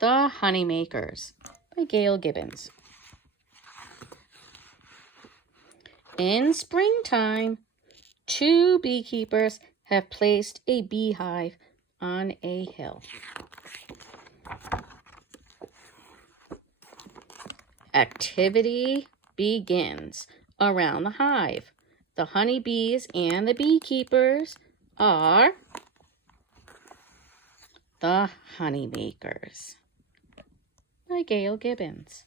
The Honeymakers by Gail Gibbons. In springtime, 2 beekeepers have placed a beehive on a hill. Activity begins around the hive. The honeybees and the beekeepers are the Honeymakers by Gail Gibbons.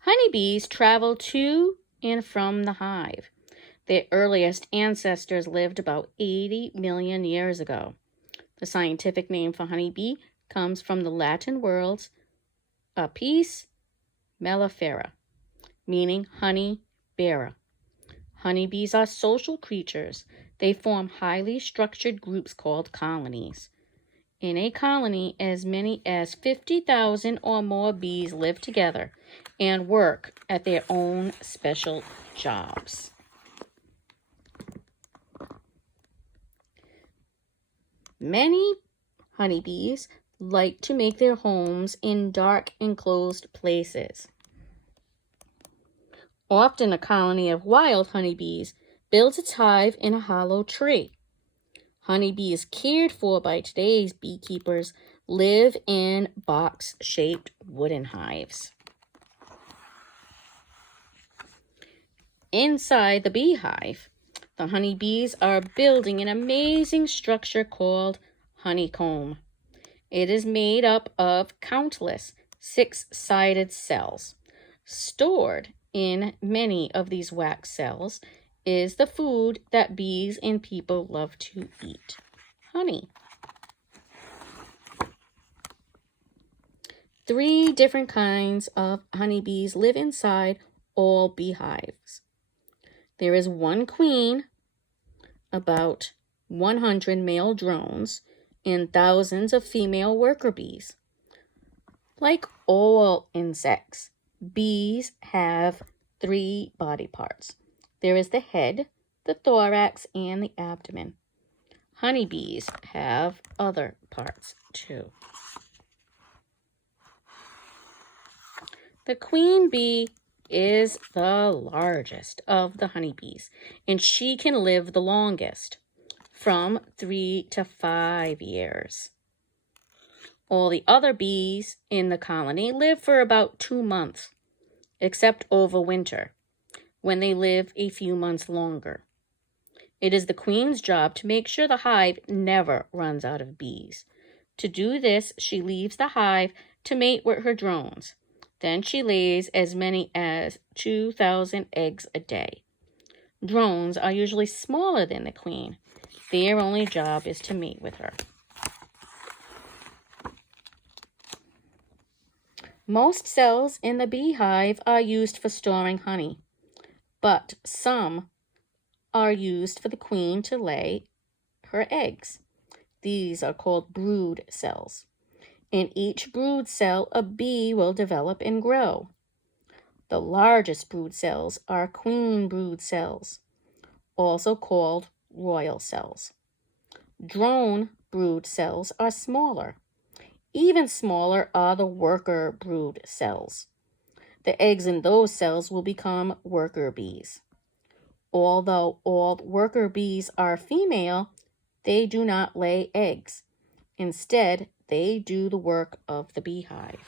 Honeybees travel to and from the hive. Their earliest ancestors lived about 80 million years ago. The scientific name for honeybee comes from the Latin words apis mellifera, meaning honey bearer. Honeybees are social creatures. They form highly structured groups called colonies. In a colony, as many as 50,000 or more bees live together and work at their own special jobs. Many honeybees like to make their homes in dark, enclosed places. Often a colony of wild honeybees builds its hive in a hollow tree. Honeybees cared for by today's beekeepers live in box-shaped wooden hives. Inside the beehive, the honeybees are building an amazing structure called honeycomb. It is made up of countless 6-sided cells. Stored in many of these wax cells is the food that bees and people love to eat, honey. 3 different kinds of honeybees live inside all beehives. There is one queen, about 100 male drones, and thousands of female worker bees. Like all insects, bees have 3 body parts. There is the head, the thorax, and the abdomen. Honeybees have other parts too. The queen bee is the largest of the honeybees, and she can live the longest, from 3 to 5 years. All the other bees in the colony live for about 2 months, except over winter, when they live a few months longer. It is the queen's job to make sure the hive never runs out of bees. To do this, she leaves the hive to mate with her drones. Then she lays as many as 2,000 eggs a day. Drones are usually smaller than the queen. Their only job is to mate with her. Most cells in the beehive are used for storing honey, but some are used for the queen to lay her eggs. These are called brood cells. In each brood cell, a bee will develop and grow. The largest brood cells are queen brood cells, also called royal cells. Drone brood cells are smaller. Even smaller are the worker brood cells. The eggs in those cells will become worker bees. Although all worker bees are female, they do not lay eggs. Instead, they do the work of the beehive.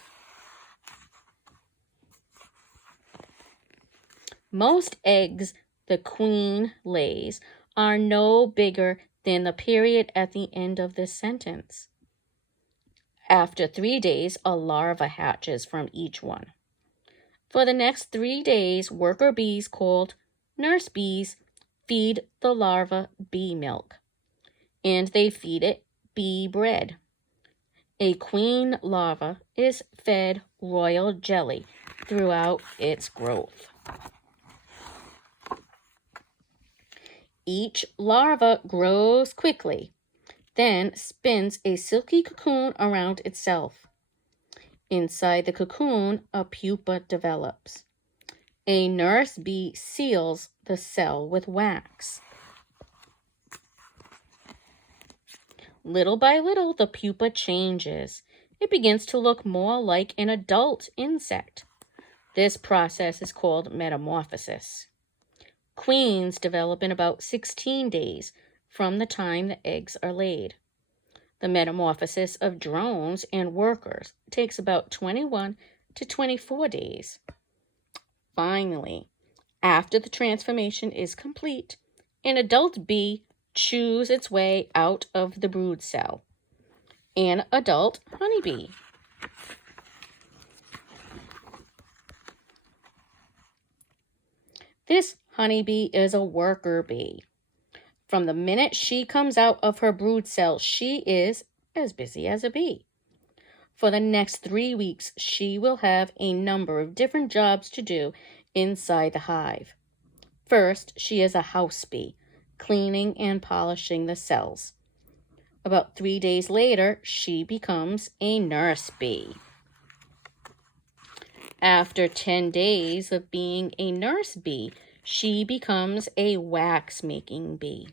Most eggs the queen lays are no bigger than the period at the end of this sentence. After 3 days, a larva hatches from each one. For the next 3 days, worker bees called nurse bees feed the larva bee milk, and they feed it bee bread. A queen larva is fed royal jelly throughout its growth. Each larva grows quickly, then spins a silky cocoon around itself. Inside the cocoon, a pupa develops. A nurse bee seals the cell with wax. Little by little, the pupa changes. It begins to look more like an adult insect. This process is called metamorphosis. Queens develop in about 16 days from the time the eggs are laid. The metamorphosis of drones and workers takes about 21 to 24 days. Finally, after the transformation is complete, an adult bee chews its way out of the brood cell. An adult honeybee. This honeybee is a worker bee. From the minute she comes out of her brood cell, she is as busy as a bee. For the next 3 weeks, she will have a number of different jobs to do inside the hive. First, she is a house bee, cleaning and polishing the cells. About 3 days later, she becomes a nurse bee. After 10 days of being a nurse bee, she becomes a wax-making bee.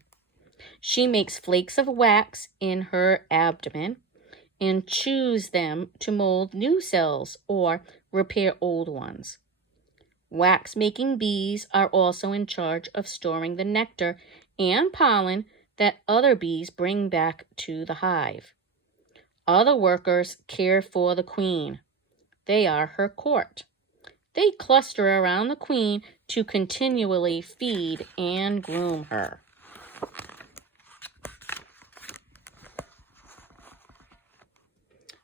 She makes flakes of wax in her abdomen and chews them to mold new cells or repair old ones. Wax-making bees are also in charge of storing the nectar and pollen that other bees bring back to the hive. Other workers care for the queen. They are her court. They cluster around the queen to continually feed and groom her.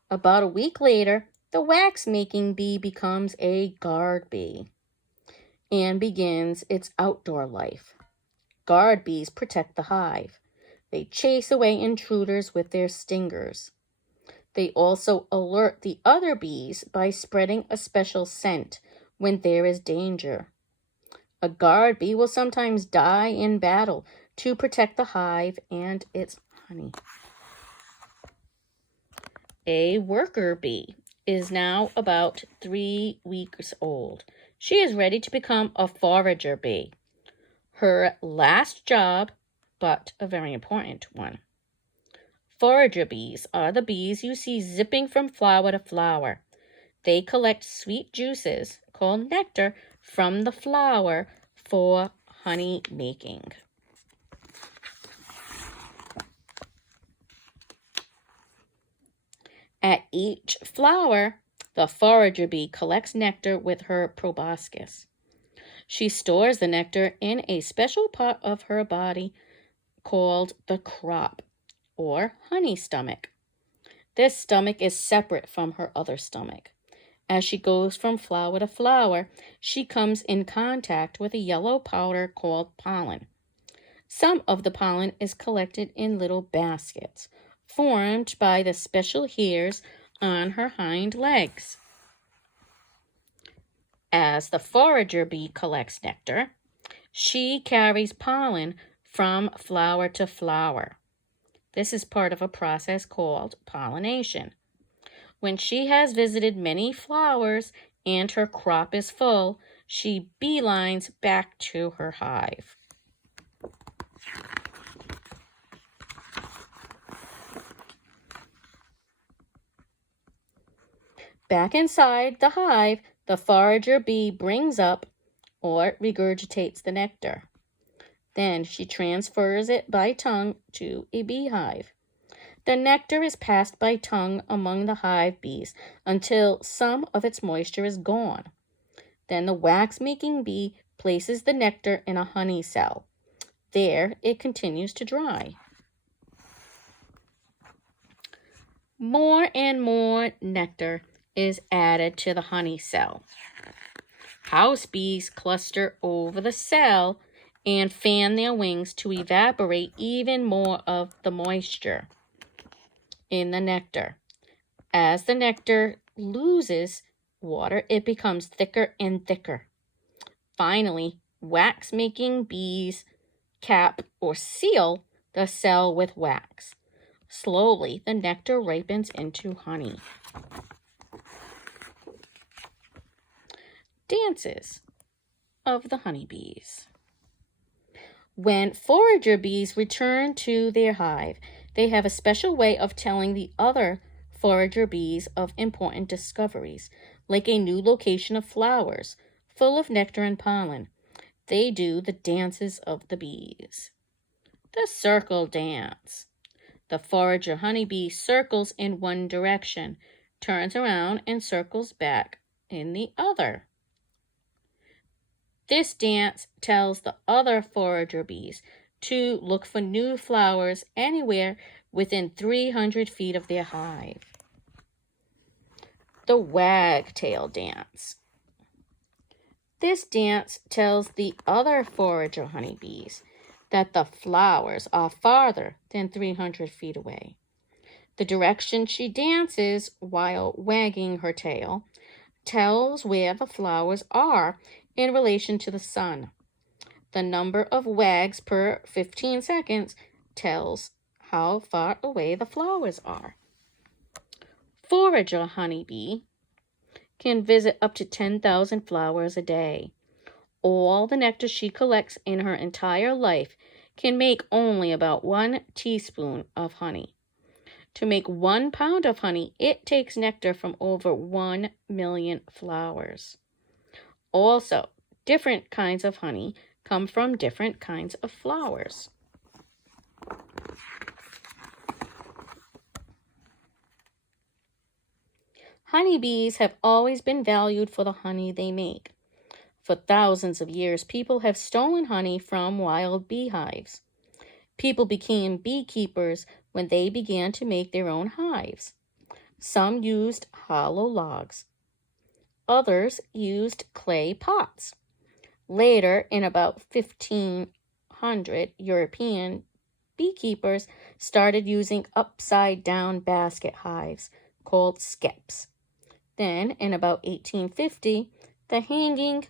About a week later, the wax-making bee becomes a guard bee and begins its outdoor life. Guard bees protect the hive. They chase away intruders with their stingers. They also alert the other bees by spreading a special scent when there is danger. A guard bee will sometimes die in battle to protect the hive and its honey. A worker bee is now about 3 weeks old. She is ready to become a forager bee. Her last job, but a very important one. Forager bees are the bees you see zipping from flower to flower. They collect sweet juices, called nectar, from the flower for honey making. At each flower, the forager bee collects nectar with her proboscis. She stores the nectar in a special part of her body called the crop, or honey stomach. This stomach is separate from her other stomach. As she goes from flower to flower, she comes in contact with a yellow powder called pollen. Some of the pollen is collected in little baskets, formed by the special hairs on her hind legs. As the forager bee collects nectar, she carries pollen from flower to flower. This is part of a process called pollination. When she has visited many flowers and her crop is full, she beelines back to her hive. Back inside the hive, the forager bee brings up or regurgitates the nectar. Then she transfers it by tongue to a beehive. The nectar is passed by tongue among the hive bees until some of its moisture is gone. Then the wax-making bee places the nectar in a honey cell. There it continues to dry. More and more nectar is added to the honey cell. House bees cluster over the cell and fan their wings to evaporate even more of the moisture in the nectar. As the nectar loses water, it becomes thicker and thicker. Finally, wax-making bees cap or seal the cell with wax. Slowly, the nectar ripens into honey. Dances. of the honeybees. When forager bees return to their hive, they have a special way of telling the other forager bees of important discoveries, like a new location of flowers full of nectar and pollen. They do the dances of the bees. The circle dance. The forager honeybee circles in one direction, turns around, and circles back in the other. This dance tells the other forager bees to look for new flowers anywhere within 300 feet of their hive. The wagtail dance. This dance tells the other forager honeybees that the flowers are farther than 300 feet away. The direction she dances while wagging her tail tells where the flowers are in relation to the sun. The number of wags per 15 seconds tells how far away the flowers are. Forager honeybee can visit up to 10,000 flowers a day. All the nectar she collects in her entire life can make only about 1 teaspoon of honey. To make 1 pound of honey, it takes nectar from over 1 million flowers. Also, different kinds of honey come from different kinds of flowers. Honeybees have always been valued for the honey they make. For thousands of years, people have stolen honey from wild beehives. People became beekeepers when they began to make their own hives. Some used hollow logs. Others used clay pots. Later, in about 1500, European beekeepers started using upside-down basket hives called skeps. Then, in about 1850, the hanging,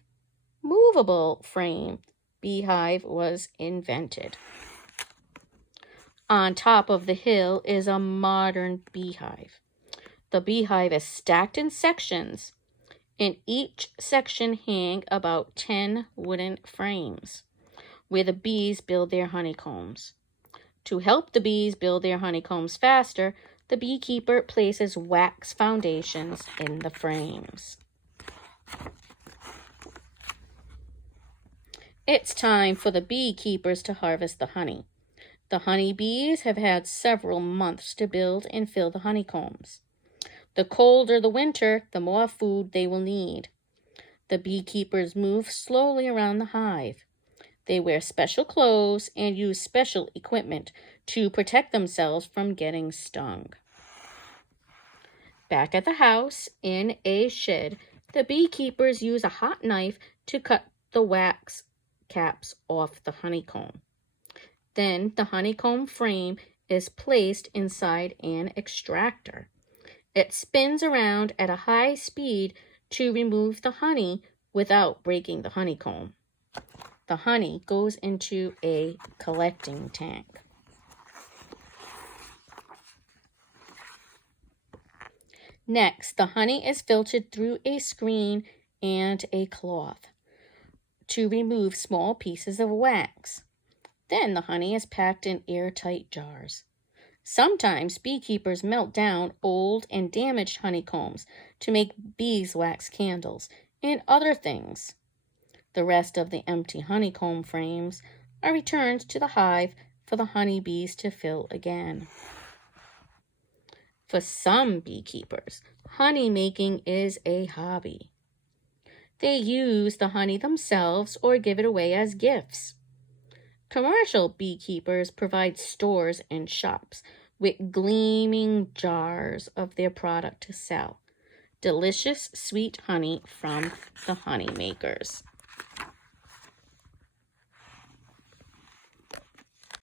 movable frame beehive was invented. On top of the hill is a modern beehive. The beehive is stacked in sections. In each section hang about 10 wooden frames where the bees build their honeycombs. To help the bees build their honeycombs faster, the beekeeper places wax foundations in the frames. It's time for the beekeepers to harvest the honey. The honeybees have had several months to build and fill the honeycombs. The colder the winter, the more food they will need. The beekeepers move slowly around the hive. They wear special clothes and use special equipment to protect themselves from getting stung. Back at the house, in a shed, the beekeepers use a hot knife to cut the wax caps off the honeycomb. Then the honeycomb frame is placed inside an extractor. It spins around at a high speed to remove the honey without breaking the honeycomb. The honey goes into a collecting tank. Next, the honey is filtered through a screen and a cloth to remove small pieces of wax. Then the honey is packed in airtight jars. Sometimes beekeepers melt down old and damaged honeycombs to make beeswax candles and other things. The rest of the empty honeycomb frames are returned to the hive for the honeybees to fill again. For some beekeepers, honey making is a hobby. They use the honey themselves or give it away as gifts. Commercial beekeepers provide stores and shops with gleaming jars of their product to sell. Delicious sweet honey from the honey makers.